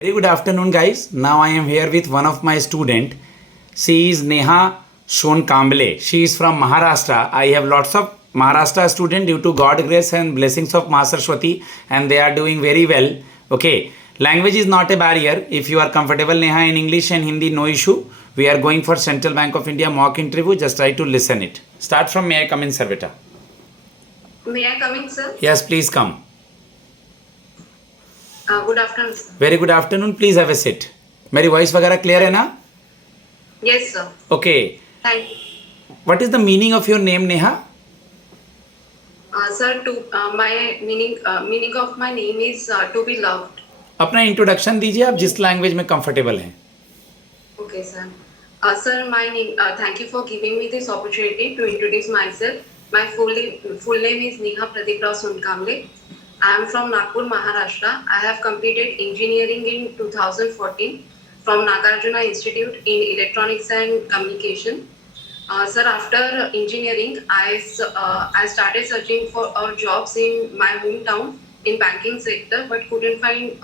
Very good afternoon, guys. Now I am here with one of my student. She is Neha Shon Kamble. She is from Maharashtra. I have lots of Maharashtra student due to God grace and blessings of Ma Saraswati, and they are doing very well. Okay. Language is not a barrier. If you are comfortable, Neha, in English and Hindi, no issue. We are going for Central Bank of India mock interview. Just try to listen it. Start from May I come in, sir, beta? May I come in, sir? Yes, please come. Good afternoon, sir. Very good afternoon. Please have a seat. मेरी voice वगैरह clear है ना? Yes, sir. Okay. Thank you. What is the meaning of your name, Neha? Sir, my meaning of my name is to be loved. अपना introduction दीजिए आप जिस language में comfortable हैं. Okay, sir. Sir, my name. Thank you for giving me this opportunity to introduce myself. My full name is Neha Pradeep Rao Sunkamle. I am from Nagpur, Maharashtra. I have completed engineering in 2014 from Nagarjuna Institute in Electronics and Communication. Sir, after engineering, I started searching for jobs in my hometown in banking sector, but couldn't find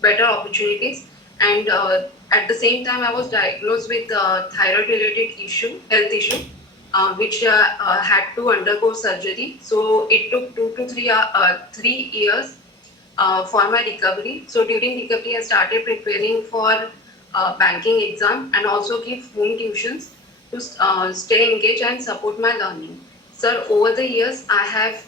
better opportunities. And at the same time, I was diagnosed with thyroid-related health issue. Which had to undergo surgery. So it took 2 to 3 years for my recovery. So during recovery, I started preparing for banking exam and also give home tuitions to stay engaged and support my learning. Sir, over the years, I have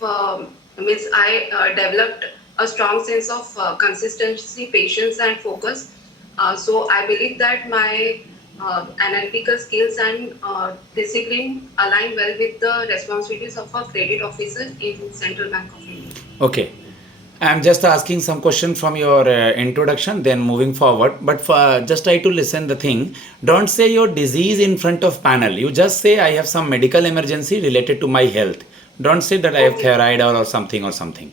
developed a strong sense of consistency, patience, and focus. So I believe that my analytical skills and discipline align well with the responsibilities of a credit officer in Central Bank of India. Okay. I am just asking some question from your introduction, then moving forward. But just try to listen the thing. Don't say your disease in front of panel. You just say I have some medical emergency related to my health. Don't say that I have thyroid or something.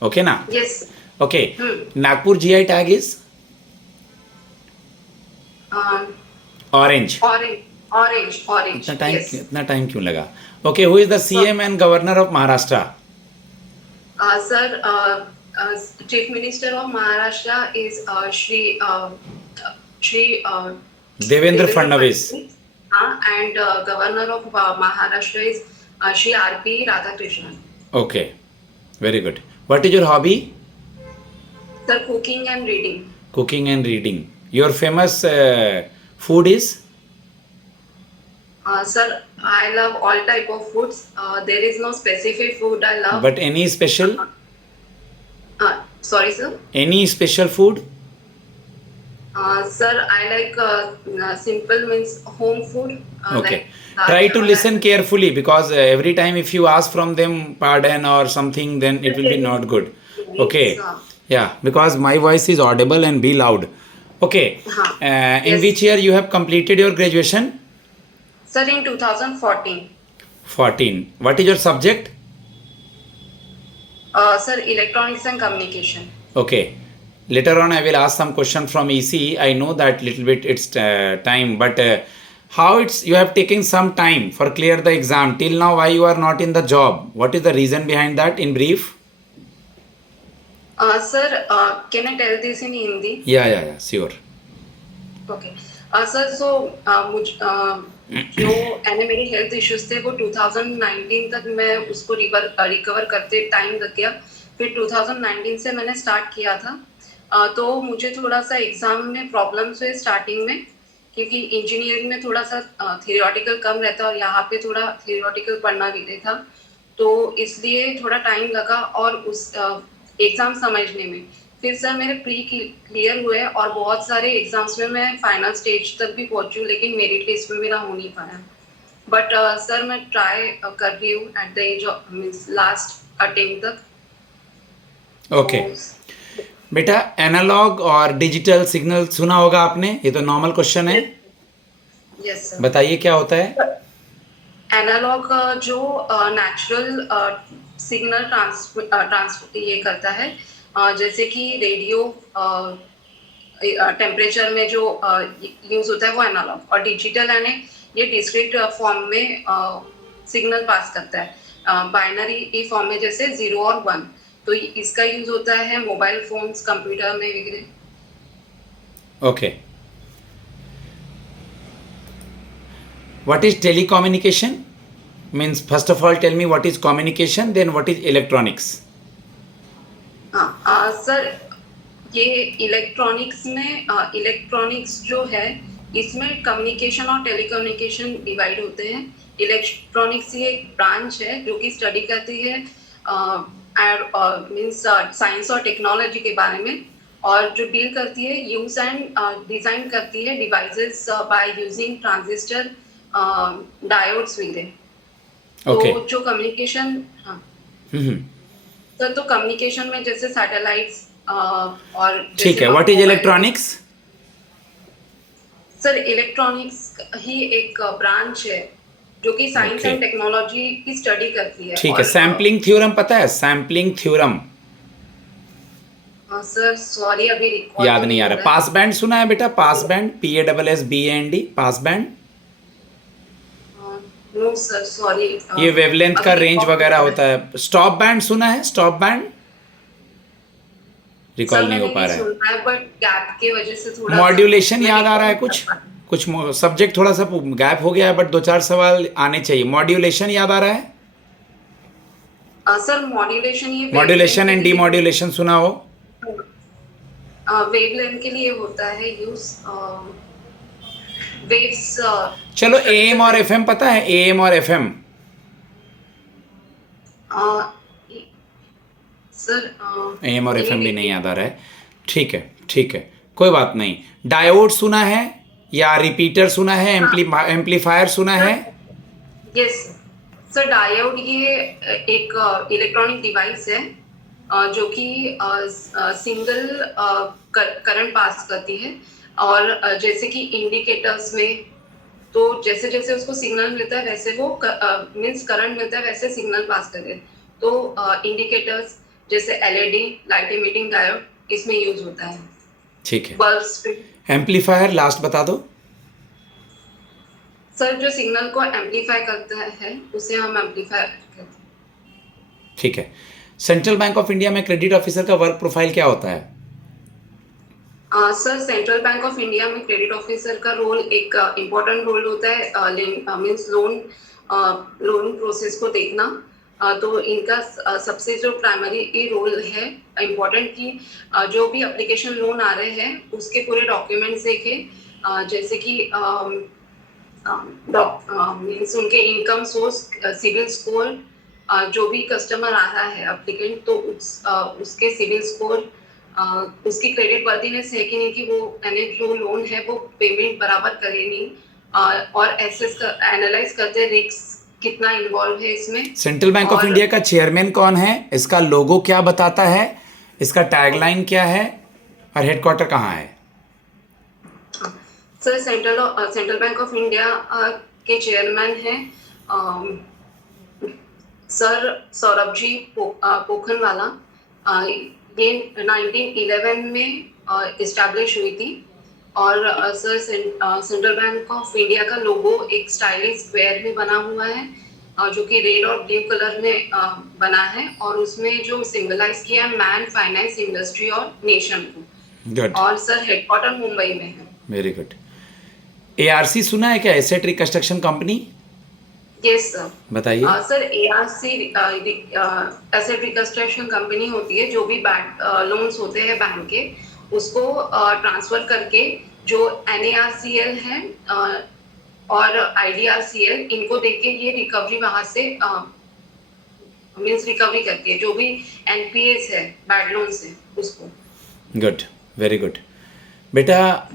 Okay, na? Yes. Okay. Nagpur GI tag is? Orange. Orange. इतना time क्यों लगा? Okay, who is the CM and Governor of Maharashtra? Sir, Chief Minister of Maharashtra is Shri Devendra Fadnavis. And Governor of Maharashtra is Shri R.P. Radhakrishnan. Okay, very good. What is your hobby? Sir, cooking and reading. Cooking and reading. Your famous food is? Sir, I love all type of foods. There is no specific food I love. But any special? Sorry, sir. Any special food? Sir, I like simple means home food. Okay. Like Try to listen carefully because every time if you ask from them pardon or something, then it will be not good. Okay. Yeah, because my voice is audible and be loud. Okay. In which year you have completed your graduation? Sir, in 2014. 14. What is your subject? Sir, Electronics and Communication. Okay. Later on, I will ask some question from EC. I know that little bit it's time, but how you have taken some time for clear the exam till now? Why you are not in the job? What is the reason behind that? In brief. Sir, can I tell this in Hindi? Yeah, sure. Okay. Sir, so जो मेरे health issues थे वो 2019 तक मैं उसको recover करते time लग गया. फिर 2019 से मैंने स्टार्ट किया था. तो मुझे थोड़ा सा एग्जाम में प्रॉब्लम्स हुए स्टार्टिंग में क्योंकि इंजीनियरिंग में थोड़ा सा थियोरेटिकल कम रहता और यहाँ पे थोड़ा थियोरेटिकल पढ़ना भी था. तो इसलिए थोड़ा टाइम लगा और उस एग्जाम समझने में. फिर सर मेरे प्री क्लियर हुए और बहुत सारे एग्जाम्स में मैं फाइनल स्टेज तक भी पहुंची लेकिन मेरिट लिस्ट में मेरा हो नहीं पाया. बट सर मैं ट्राई कर रही हूँ at the age of means last attempt तक. ओके. बेटा एनालॉग और डिजिटल सिग्नल सुना होगा आपने. ये तो नॉर्मल क्वेश्चन है. Yes sir. बताइए क्या होता है. एनालॉग जो नेचुरल सिग्नल ट्रांसफर ये करता है जैसे कि रेडियो टेम्परेचर में जो यूज होता है वो एनालॉग. और डिजिटल यानी ये डिस्क्रीट फॉर्म में सिग्नल पास करता है. बाइनरी फॉर्म में जैसे 0 और 1. तो इसका यूज होता है मोबाइल फोन्स कंप्यूटर में वगैरह. Okay. What is telecommunication? Means first of all tell me what is communication, then what is electronics. हाँ सर, ये इलेक्ट्रॉनिक्स में इलेक्ट्रॉनिक्स जो है इसमें कम्युनिकेशन और टेलीकम्युनिकेशन डिवाइड होते हैं। इलेक्ट्रॉनिक्स ही एक ब्रांच है जो कि स्टडी करती है मीन्स साइंस और टेक्नोलॉजी के बारे में, और जो डील करती है यूज एंड डिजाइन करती है devices by using transistor, diodes वगैरह। Okay. तो जो कम्युनिकेशन, हाँ सर, तो कम्युनिकेशन में जैसे सैटेलाइट्स और ठीक है. What is electronics? Sir, electronics ही एक ब्रांच है जो कि साइंस Okay. एंड टेक्नोलॉजी की स्टडी करती है। ठीक है. सैम्पलिंग थ्योरम पता है? सैम्पलिंग थ्योरम सर सॉरी, अभी रिकॉल याद नहीं आ रहा. पास बैंड सुना है बेटा? Pass band, PASSBAND, pass band. No sir sorry. ये वेवलेंथ का रेंज वगैरह होता है. स्टॉप बैंड सुना है? स्टॉप बैंड रिकॉल नहीं हो पा रहा है. बट गैप की वजह से थोड़ा मॉड्यूलेशन याद आ रहा है? कुछ सब्जेक्ट थोड़ा सा गैप हो गया है, बट 2-4 सवाल आने चाहिए. मॉड्यूलेशन याद आ रहा है? सर मॉड्यूलेशन, ये मॉड्यूलेशन एंड डीमॉड्यूलेशन सुना हो? वेवलेंथ के लिए होता है यूज, वेव्स। चलो AM और FM पता है? AM और FM. सर AM और FM भी नहीं याद आ रहा है. ठीक है, ठीक है, कोई बात नहीं. डायोड सुना है या रिपीटर सुना है? एम्पलीफायर सुना है? यस सर, डायोड ये एक इलेक्ट्रॉनिक डिवाइस है जो कि सिंगल करंट पास करती है, और जैसे कि इंडिकेटर्स में, तो जैसे जैसे उसको सिग्नल मिलता है वैसे वो मीन्स करंट मिलता है वैसे सिग्नल पास करते हैं। तो इंडिकेटर्स जैसे LED, लाइट इमिटिंग डायोड, इसमें यूज होता है। ठीक है. बल्ब्स पे एम्पलीफायर लास्ट बता दो. सर, जो सिग्नल को एम्पलीफाई करता है उसे हम एम्पलीफायर कहते हैं। ठीक है. सेंट्रल बैंक ऑफ इंडिया में क्रेडिट ऑफिसर का वर्क प्रोफाइल क्या होता है? Sir, central bank of India में क्रेडिट ऑफिसर का रोल एक इम्पोर्टेंट रोल होता है, मीन्स लोन प्रोसेस को देखना। तो इनका सबसे जो प्राइमरी रोल है इम्पोर्टेंट कि जो भी एप्लीकेशन लोन आ रहे हैं उसके पूरे डॉक्यूमेंट्स देखे, जैसे कि मीन्स उनके इनकम सोर्स, सिविल स्कोर, जो भी कस्टमर आ रहा है एप्लीकेंट, तो उसके सिविल स्कोर, उसकी क्रेडिट वर्दीनेस है कि नहीं, कि वो जो लोन है वो पेमेंट बराबर करे नहीं, और एनालाइज करते रिस्क कितना इन्वॉल्व है इसमें। सेंट्रल बैंक ऑफ इंडिया का चेयरमैन कौन है? इसका लोगो क्या बताता है? इसका टैगलाइन क्या है? और हेडक्वार्टर कहाँ है? Sir, central bank of India के चेयरमैन हैं सर सौरभ जी पोखनवाला। ये 1911 में इस्टेब्लिश हुई थी, और sir central bank of India का लोगो एक स्टाइलिश स्क्वायर में बना हुआ है, जो कि रेड और ब्लू कलर में बना है, और उसमें जो सिंबलाइज किया है मैन, फाइनेंस, इंडस्ट्री और नेशन को। गुड. और सर हेडक्वार्टर मुंबई में है। Very good. ARC सुना है क्या? Asset reconstruction company. Yes sir, बताइए. Sir ARC asset reconstruction company होती है जो भी बैंक लोन्स होते हैं बैंक के, उसको ट्रांसफर करके जो NARCL है और IDRCL, इनको देख के ये रिकवरी वहां से मीन्स रिकवरी करके जो भी NPAs है, बैड लोन्स है, उसको। Good, very good. बेटा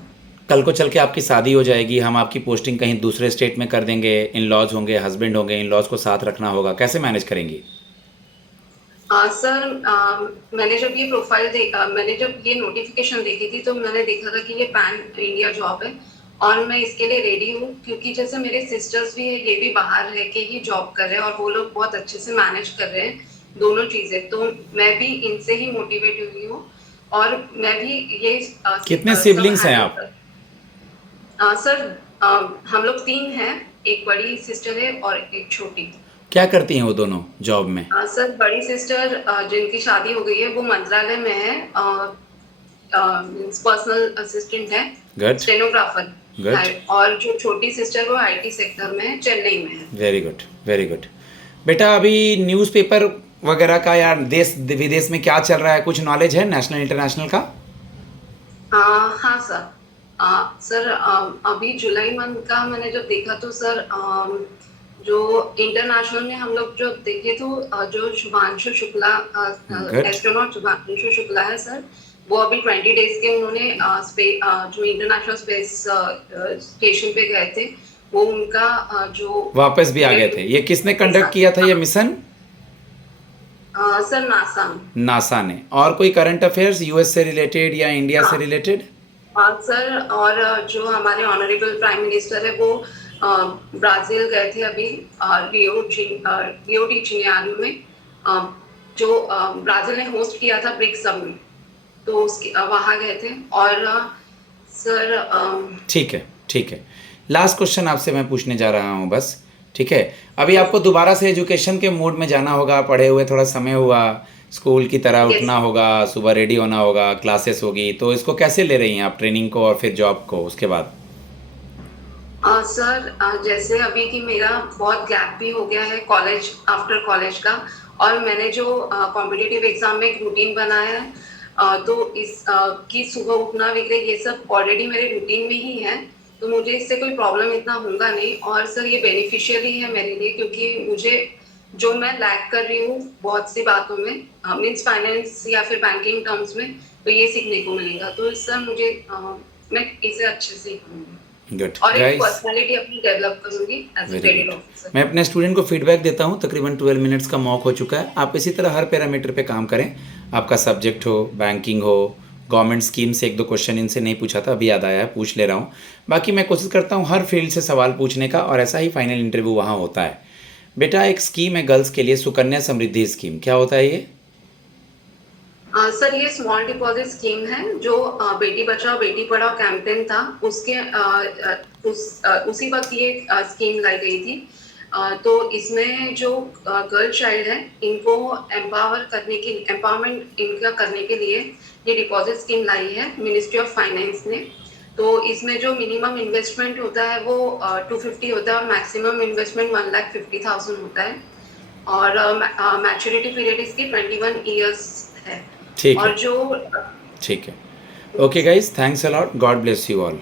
कल को चल के आपकी शादी हो जाएगी, हम आपकी पोस्टिंग कहीं दूसरे स्टेट में कर देंगे, इन लॉज होंगे, हस्बैंड होंगे, इन लॉज को साथ रखना होगा, कैसे मैनेज करेंगी? सर, मैंने जब ये मैंने जब ये नोटिफिकेशन देखी थी तो मैंने देखा था कि ये पैन इंडिया जॉब है, और मैं इसके लिए रेडी हूँ, क्योंकि जैसे मेरे सिस्टर्स भी है, ये भी बाहर रह के ही जॉब कर रहे हैं, और वो लोग बहुत अच्छे से मैनेज कर रहे हैं दोनों चीज़ें, तो मैं भी इनसे ही मोटिवेट हुई हूँ, और मैं भी ये कितने सिबलिंग्स हैं आप? सर, हम लोग 3 हैं, एक बड़ी सिस्टर है और एक छोटी। क्या करती हैं वो दोनों जॉब में? सर, बड़ी सिस्टर जिनकी शादी हो गई है वो मंत्रालय में है, पर्सनल असिस्टेंट है, गुड स्टेनोग्राफर गुड, है, और जो छोटी सिस्टर वो आईटी सेक्टर में है, चेन्नई में है। Very good very good. बेटा अभी न्यूज़पेपर वगैरह का या देश विदेश में क्या चल रहा है, कुछ नॉलेज है नेशनल इंटरनेशनल का? हाँ सर। सर अभी जुलाई मंथ का मैंने जब देखा तो सर जो इंटरनेशनल में हम लोग जो देखे तो जो शुभांशु शुक्ला गुड एस्ट्रोनॉट शुभांशु शुक्ला है सर, वो अभी 20 डेज के उन्होंने जो इंटरनेशनल स्पेस स्टेशन पे गए थे, वो उनका जो वापस भी आ गए थे। ये किसने कंडक्ट किया था ये मिशन? Sir NASA. नासा ने। और कोई करंट अफेयर्स यूएस से रिलेटेड या इंडिया से रिलेटेड? सर और जो हमारे ऑनरेबल प्राइम मिनिस्टर है वो ब्राजील गए थे अभी, रियो डी जेनेरियो में, जो ब्राजील ने होस्ट किया था ब्रिक्स समिट, तो उसके वहाँ गए थे। और सर ठीक है ठीक है। लास्ट क्वेश्चन आपसे मैं पूछने जा रहा हूँ बस, ठीक है? अभी आपको दोबारा से एजुकेशन के मूड में जाना होगा, पढ़े हुए थोड़ा समय हुआ, स्कूल की तरह Yes. उठना होगा, सुबह रेडी होना होगा, क्लासेस होगी, तो इसको कैसे ले रही हैं आप, ट्रेनिंग को और फिर जॉब को उसके बाद? सर जैसे अभी कि मेरा बहुत गैप भी हो गया है कॉलेज, आफ्टर कॉलेज का, और मैंने जो कॉम्पिटिटिव एग्जाम में एक रूटीन बनाया है, तो इस कि सुबह उठना वगैरह ये सब ऑलरेडी मेरे रूटीन में ही है, तो मुझे इससे कोई प्रॉब्लम इतना होगा नहीं। और सर ये बेनिफिशियल ही है मेरे लिए, क्योंकि मुझे जो मैं लैक कर रही हूँ बहुत सी बातों में, मीन्स फाइनेंस या फिर बैंकिंग टर्म्स में, तो ये सीखने को मिलेगा। तो सर मुझे मैं इसे अच्छे से करूँगी गुड और एक गाइस, पर्सनालिटी अपनी डेवलप करूंगी as a very credit good. Officer. मैं अपने स्टूडेंट को फीडबैक देता हूँ, तकरीबन 12 मिनट्स का मॉक हो चुका है। आप इसी तरह हर पैरामीटर पे काम करें, आपका सब्जेक्ट हो, बैंकिंग हो, गवर्नमेंट स्कीम से एक दो क्वेश्चन इनसे नहीं पूछा था, अभी याद आया है, पूछ ले रहा हूँ। बाकी मैं कोशिश करता हूँ हर फील्ड से सवाल पूछने का, और ऐसा ही फाइनल इंटरव्यू वहाँ होता है। बेटा एक स्कीम है गर्ल्स के लिए, सुकन्या समृद्धि स्कीम, क्या होता है ये? सर ये स्मॉल डिपॉजिट स्कीम है, जो बेटी बचाओ बेटी पढ़ाओ कैंपेन था, उसके उसी वक्त ये स्कीम लाई गई थी। तो इसमें जो गर्ल चाइल्ड है, इनको एम्पावरमेंट इनका करने के लिए ये डिपॉजिट स्कीम लाई है मिनिस्ट्री ऑफ फाइनेंस ने। तो इसमें जो मिनिमम इन्वेस्टमेंट होता है वो 250 होता है, और मैक्सिमम इन्वेस्टमेंट 1,50,000 होता है, और मैच्योरिटी पीरियड इसकी 21 ईयर्स है। ठीक और है जो ठीक है। Okay guys, thanks a lot, God bless you all.